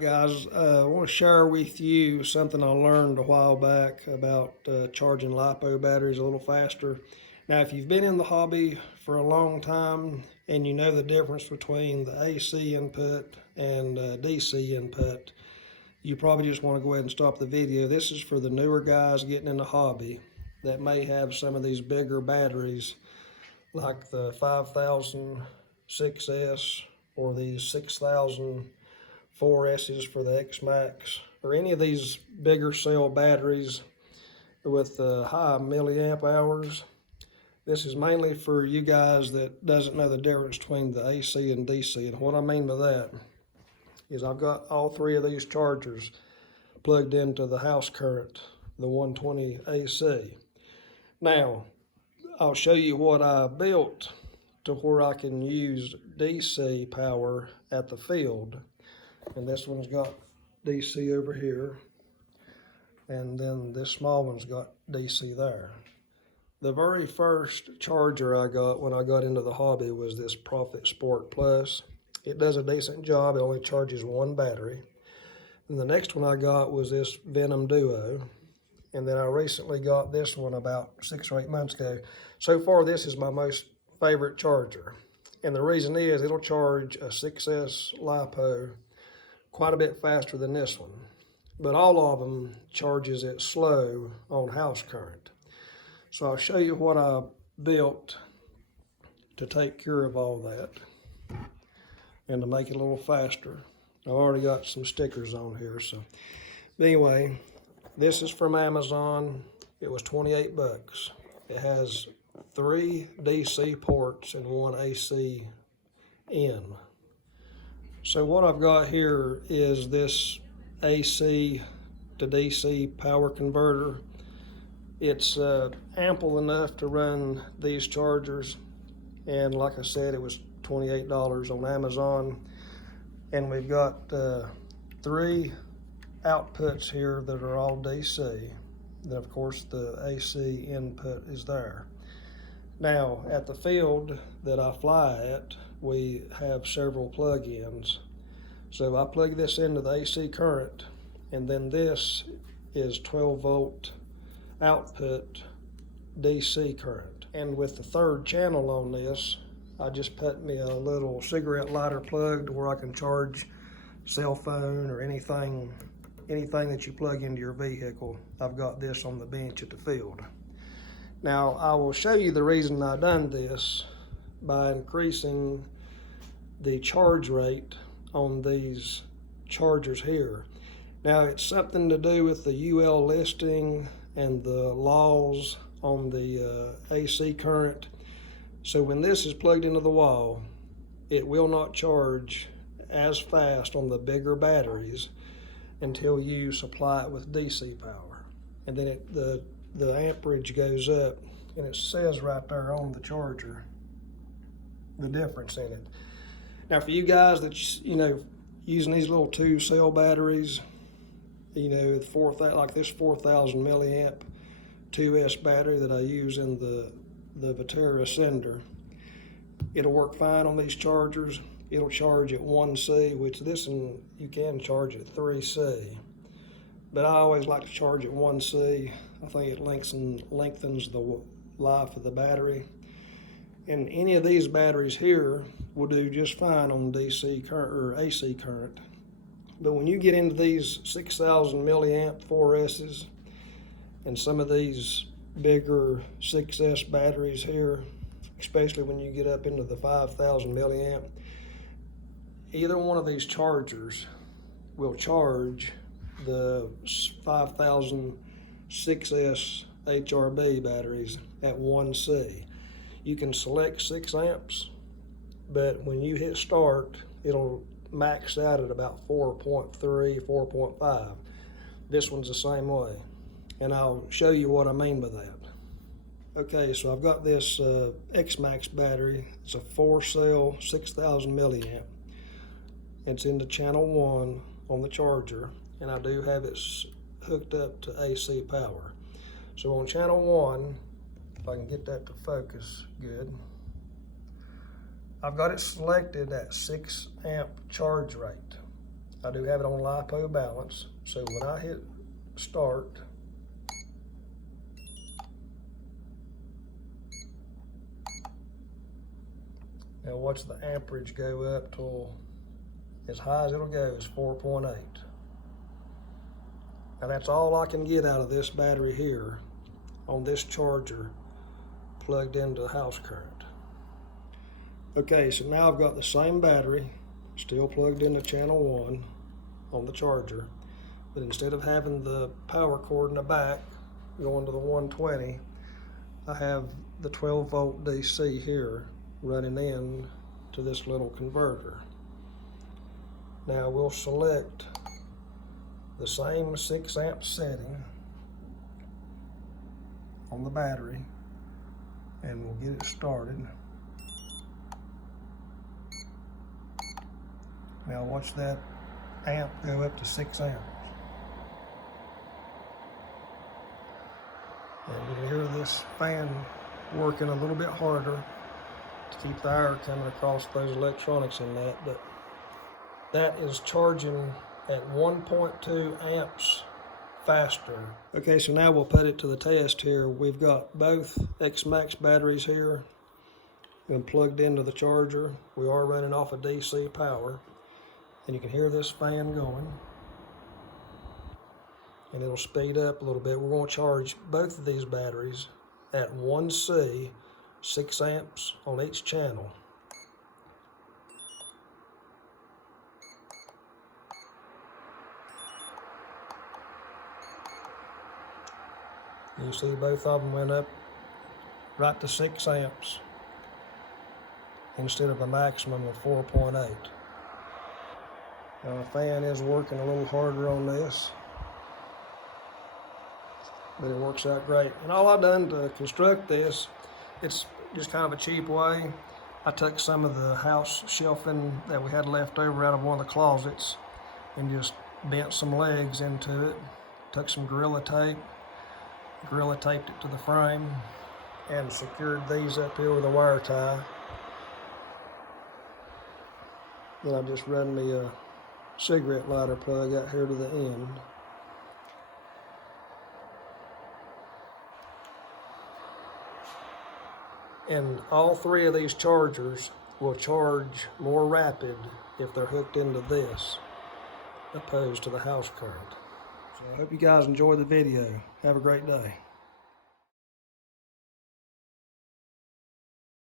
Alright guys, I want to share with you something I learned a while back about charging Lipo batteries a little faster. Now if you've been in the hobby for a long time and you know the difference between the AC input and DC input, you probably just want to go ahead and stop the video. This is for the newer guys getting in the hobby that may have some of these bigger batteries like the 5000 6S or these 6000 4S's for the X-Max, or any of these bigger cell batteries with high milliamp hours. This is mainly for you guys that doesn't know the difference between the AC and DC. And what I mean by that is I've got all three of these chargers plugged into the house current, the 120 AC. Now, I'll show you what I built to where I can use DC power at the field. And this one's got DC over here, and then this small one's got DC there. The very first charger I got when I got into the hobby was this Profit Sport Plus. It does a decent job. It only charges one battery. And the next one I got was this Venom Duo, and then I recently got this one about 6 or 8 months ago. So far, this is my most favorite charger, and the reason is it'll charge a 6S Lipo quite a bit faster than this one, but all of them charges it slow on house current. So I'll show you what I built to take care of all that and to make it a little faster. I've already got some stickers on here. So but anyway, this is from Amazon. It was 28 bucks. It has 3 DC ports and 1 AC in. So what I've got here is this AC to DC power converter. It's ample enough to run these chargers, and like I said, it was $28 on Amazon. And we've got 3 outputs here that are all DC. Then of course the AC input is there. Now at the field that I fly at, we have several plug-ins. So I plug this into the AC current, and then this is 12 volt output DC current. And with the third channel on this, I just put me a little cigarette lighter plug to where I can charge cell phone or anything that you plug into your vehicle. I've got this on the bench at the field. Now I will show you the reason I done this by increasing the charge rate on these chargers here. Now it's something to do with the UL listing and the laws on the AC current. So when this is plugged into the wall, it will not charge as fast on the bigger batteries until you supply it with DC power. And then the amperage goes up, and it says right there on the charger the difference in it. Now for you guys that using these little 2 cell batteries, like this 4000 milliamp 2S battery that I use in the Viterra Ascender, it'll work fine on these chargers. It'll charge at 1C, which this one you can charge at 3C. But I always like to charge at 1C. I think it lengthens the life of the battery. And any of these batteries here will do just fine on DC current or AC current. But when you get into these 6000 milliamp 4S's and some of these bigger 6S batteries here, especially when you get up into the 5000 milliamp, either one of these chargers will charge the 5000 6S HRB batteries at 1C. You can select 6 amps, but when you hit start, it'll max out at about 4.3, 4.5. This one's the same way, and I'll show you what I mean by that. Okay, so I've got this X-Max battery. It's a 4-cell, 6000 milliamp. It's into channel 1 on the charger, and I do have it hooked up to AC power. So on channel 1, if I can get that to focus good, I've got it selected at 6 amp charge rate. I do have it on Lipo balance, so when I hit start, now watch the amperage go up till as high as it'll go is 4.8. Now that's all I can get out of this battery here on this charger plugged into house current. Okay, so now I've got the same battery still plugged into channel 1 on the charger, but instead of having the power cord in the back going to the 120, I have the 12 volt DC here running in to this little converter. Now we'll select the same 6 amp setting on the battery and we'll get it started. Now watch that amp go up to 6 amps. And you can hear this fan working a little bit harder to keep the air coming across those electronics in that, but that is charging at 1.2 amps faster. Okay, so now we'll put it to the test here. We've got both X-Max batteries here and plugged into the charger. We are running off of DC power, and you can hear this fan going, and it'll speed up a little bit. We're going to charge both of these batteries at 1C, 6 amps on each channel. You see both of them went up right to 6 amps instead of a maximum of 4.8. Now the fan is working a little harder on this, but it works out great. And all I've done to construct this, it's just kind of a cheap way. I took some of the house shelving that we had left over out of one of the closets and just bent some legs into it, took some Gorilla taped it to the frame, and secured these up here with a wire tie. Then I just run me a cigarette lighter plug out here to the end. And all 3 of these chargers will charge more rapid if they're hooked into this opposed to the house current. So I hope you guys enjoyed the video. Have a great day.